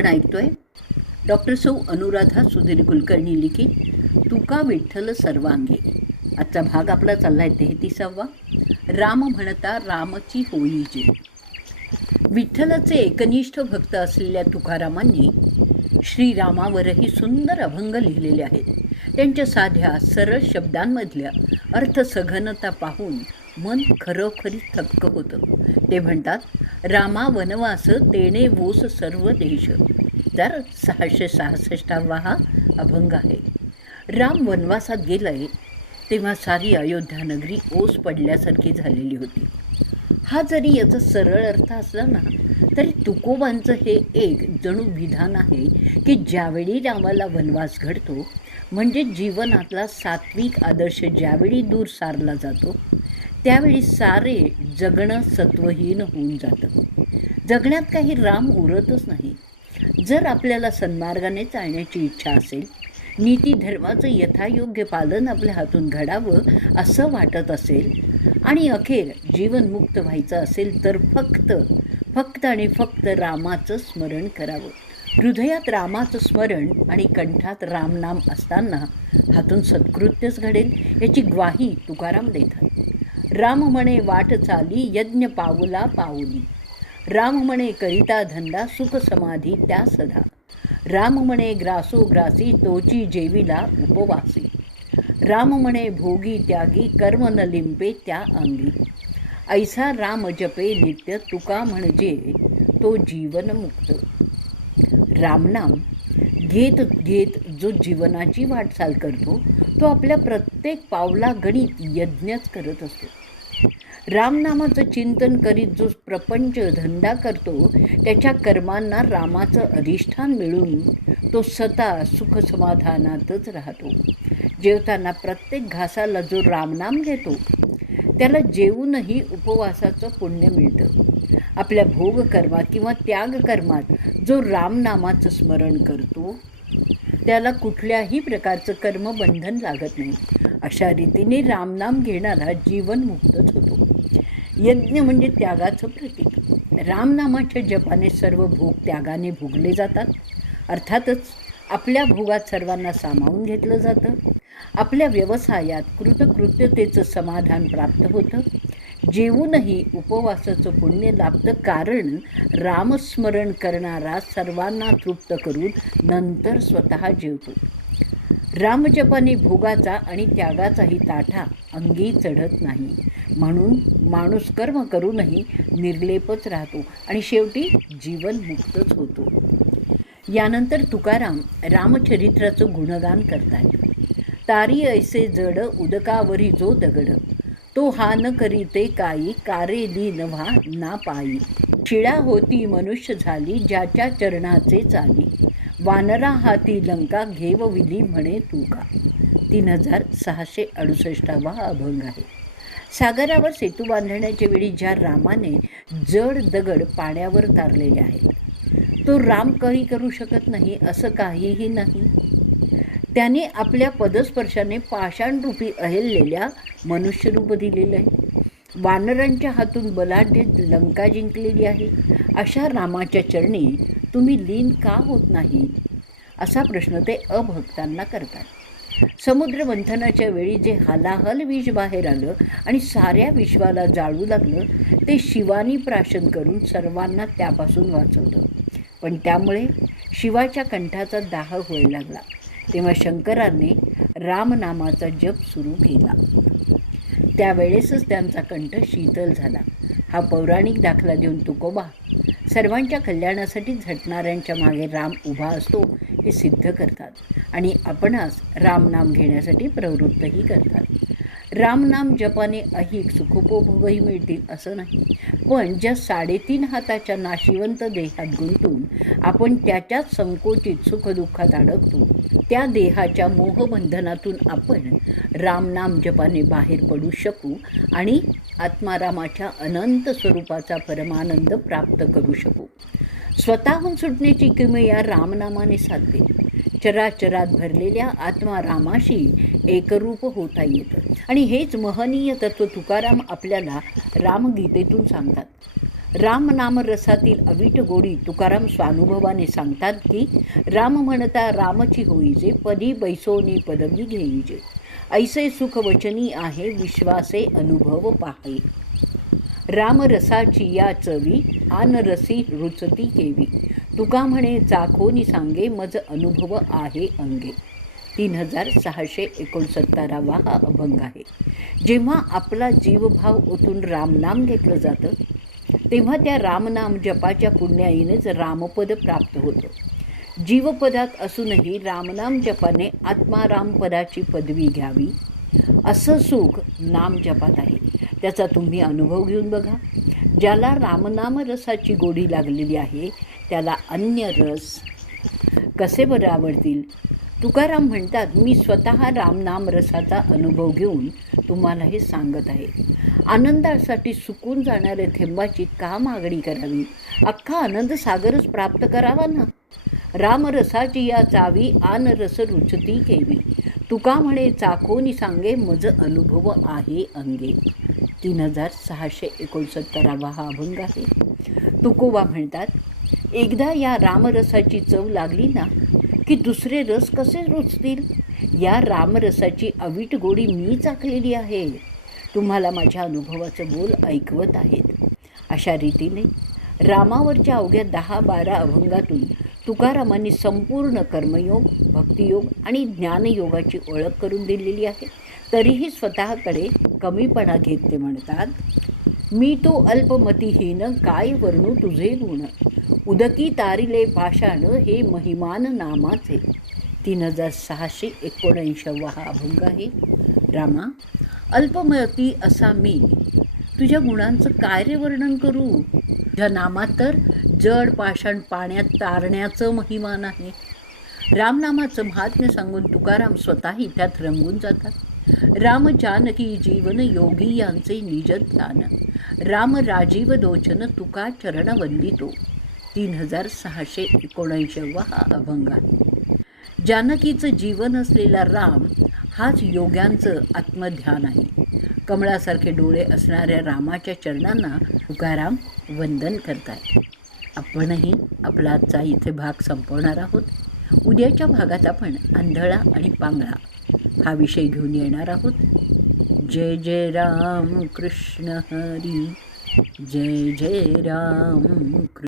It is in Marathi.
आपण ऐकतोय डॉक्टर सौ अनुराधा सुधीर कुलकर्णी लिखित तुका विठ्ठल सर्वांगे. आजचा भाग आपला चालला आहे 33वा. राम म्हणता रामची होई जे. विठ्ठलाचे एकनिष्ठ भक्त असलेल्या तुकारामांनी श्रीरामावरही सुंदर अभंग लिहिलेले आहेत. त्यांच्या साध्या सरळ शब्दांमधल्या अर्थसघनता पाहून मन खरोखरी थक्क होतं. ते म्हणतात, रामा वनवास तेणे वोस सर्व देश. तर 666वा हा अभंग आहे. राम वनवासात गेलाय तेव्हा सारी अयोध्या नगरी ओस पडल्यासारखी झालेली होती. हा जरी याचा सरळ अर्थ असला ना तरी तुकोबांचं हे एक जणू विधान आहे की ज्यावेळी रामाला वनवास घडतो म्हणजे जीवनातला सात्विक आदर्श ज्यावेळी दूर सारला जातो त्यावेळी सारे जगणं सत्वहीन होऊन जातं. जगण्यात काही राम उरतच नाही. जर आपल्याला सन्मार्गाने चालण्याची इच्छा असेल, नीती धर्माचं यथायोग्य पालन आपल्या हातून घडावं असं वाटत असेल आणि अखेर जीवनमुक्त व्हायचं असेल तर फक्त आणि फक्त रामाचं स्मरण करावं. हृदयात रामाचं स्मरण आणि कंठात रामनाम असताना हातून सत्कृत्यच घडेल याची ग्वाही तुकाराम देतात. राम म्हणे वाट चाली यज्ञ पावला पाऊली. राम म्हणे करिता धंदा सुख समाधी त्या सदा. राम म्हणे ग्रासो ग्रासी तोची जेविला उपवासी. राम म्हणे भोगी त्यागी कर्म न लिंपे त्या अंगी. ऐसा राम जपे नित्य तुका म्हणजे तो जीवन मुक्त. रामनाम घेत घेत जो जीवनाची वाटचाल करतो तो आपल्या प्रत्येक पावला गणित यज्ञच करत असतो. रामनामाचं चिंतन करीत जो प्रपंच धंदा करतो त्याच्या कर्मांना रामाचं अधिष्ठान मिळून तो सता सुखसमाधानातच राहतो. जेवताना प्रत्येक घासाला जो रामनाम घेतो त्याला जेवूनही उपवासाचं पुण्य मिळतं. आपल्या भोगकर्मात किंवा त्यागकर्मात जो रामनामाचं स्मरण करतो त्याला कुठल्याही प्रकारचं कर्मबंधन लागत नाही. अशा रीतीने रामनाम घेणारा जीवनमुक्तच होतो. यज्ञ म्हणजे त्यागाचं प्रतीक. रामनामाच्या जपाने सर्व भोग त्यागाने भोगले जातात. अर्थातच आपल्या भोगात सर्वांना सामावून घेतलं जातं. आपल्या व्यवसायात कृतकृत्यतेचं समाधान प्राप्त होतं. जेवूनही उपवासाचं पुण्य लाभतं, कारण रामस्मरण करणारा सर्वांना तृप्त करून नंतर स्वतः जेवतो. रामजपाने भोगाचा आणि त्यागाचाही ताठा अंगी चढत नाही. म्हणून माणूस कर्म करूनही निर्लेपच राहतो आणि शेवटी जीवनमुक्तच होतो. यानंतर तुकाराम रामचरित्राचं गुणगान करतात. तारी ऐसे जड उदकावरी जो दगड. तो हा न करीते काही कारे लीन व्हा ना पायी. शिळा होती मनुष्य झाली ज्याच्या चरणाचे चाली. वानरा हाती लंका घेवविली म्हणे तुका. 3668वा अभंग आहे. सागरावर सेतू बांधण्याच्या वेळी ज्या रामाने जड दगड पाण्यावर तारलेले आहेत तो राम काही करू शकत नाही असं काहीही नाही. त्याने आपल्या पदस्पर्शाने पाषाणरूपी अहेललेल्या मनुष्यरूप दिलेलं आहे. वानरांच्या हातून बलाढ्य लंका जिंकलेली आहे. अशा रामाच्या चरणी तुम्ही लीन का होत नाही असा प्रश्न ते अभक्तांना करतात. समुद्र मंथनाच्या वेळी जे हलाहल विष बाहेर आलं आणि साऱ्या विश्वाला जाळू लागलं ते शिवानी प्राशन करून सर्वांना त्यापासून वाचवलं. पण त्यामुळे शिवाच्या कंठाचा दाह व्हायला लागला. तेव्हा शंकराने रामनामाचा जप सुरू केला. त्यावेळेसच त्यांचा कंठ शीतल झाला. हा पौराणिक दाखला देऊन तुकोबा सर्वांच्या कल्याणासाठी झटणाऱ्यांच्या मागे राम उभा असतो हे सिद्ध करतात आणि आपणास रामनाम घेण्यासाठी प्रवृत्तही करतात. रामनाम जपाने ऐहिक सुखोपभोगही मिळतील असं नाही, पण ज्या 3.5 हाताच्या नाशिवंत देहात गुंतून आपण त्याच्याच संकोचित सुखदुःखात अडकतो त्या देहाच्या मोहबंधनातून आपण रामनाम जपाने बाहेर पडू शकू आणि आत्मारामाच्या अनंत स्वरूपाचा परमानंद प्राप्त करू शकू. स्वतःहून सुटण्याची किमया रामनामाने साधते. चराचरात भरलेल्या आत्मारामाशी एकरूप होता येतं आणि हेच महनीय तत्त्व तुकाराम आपल्याला रामगीतेतून सांगतात. रामनाम रसातील अवीट गोडी तुकाराम स्वानुभवाने सांगतात की राम म्हणता रामची होईजे, पदी बैसोनी पदवी घेईजे. ऐसे सुख वचनी आहे, विश्वासे अनुभव पाहे. राम रसाची या चवी, आन रसी रुचती केवी. तुका म्हणे चाखोनी सांगे, मज अनुभव आहे अंगे. 3669 हा अभंग आहे. जेव्हा आपला जीवभाव ओतून रामनाम घेतलं जातं तेव्हा त्या रामनाम जपाच्या पुण्याईनेच रामपद प्राप्त होतं. जीवपदात असूनही रामनाम जपाने आत्माराम पदाची पदवी घ्यावी असं सुख नाम जपात आहे. त्याचा तुम्ही अनुभव घेऊन बघा. ज्याला रामनाम रसाची गोडी लागलेली आहे त्याला अन्य रस कसे बरं आवडतील. तुकाराम म्हणतात, मी स्वतः रामनाम रसाचा अनुभव घेऊन तुम्हाला हे सांगत आहे. आनंदासाठी सुकून जाणाऱ्या थेंबाची का मागणी करावी, अख्खा आनंद सागरच प्राप्त करावा ना. रामरसाची या चावी, आन रस रुचती केवी. तुका म्हणे चाखोनी सांगे, मज अनुभव आहे अंगे. 3669 हा अभंग आहे. तुकोबा म्हणतात, एकदा या रामरसाची चव लागली ना की दुसरे रस कसे रुचतील. या रामरसाची अवीट गोडी मी चाखलेली आहे. तुम्हाला माझ्या अनुभवाचं बोल ऐकवत आहेत. अशा रीतीने रामावरच्या अवघ्या 10-12 अभंगातून तुकारामांनी संपूर्ण कर्मयोग, भक्तियोग आणि ज्ञानयोगाची ओळख करून दिलेली आहे. तरीही स्वतःकडे कमीपणा घेत ते म्हणतात, मी तो अल्पमतिहीन, काय वर्णू तुझे गुण. उदकी तारिले पाषाण, हे महिमान नामाचे. 3679 हा अभंग आहे. रामा, अल्पमती असा मी तुझ्या गुणांचं काय रे वर्णन करू. तुझ्या नामात तर जड पाषाण पाण्यात तारण्याचं महिमान आहे. रामनामाचं महात्म्य सांगून तुकाराम स्वतःही त्यात रंगून जातात. राम जानकी जीवन, योगी यांचे निज ध्यान. राम राजीव दोचन, तुका चरण वंदितो. 3679 हा अभंग आहे. जानकीचं जीवन असलेला राम हाच योग्यांचं आत्मध्यान आहे. कमळासारखे डोळे असणाऱ्या रामाच्या चरणांना तुकाराम वंदन करतात. आपणही आपला आजचा इथे भाग संपवणार आहोत. उद्याच्या भागात आपण आंधळा आणि पांगळा हा विषय घेऊन येणार आहोत. जय जय राम कृष्ण हरी. जय जय राम कृष्ण.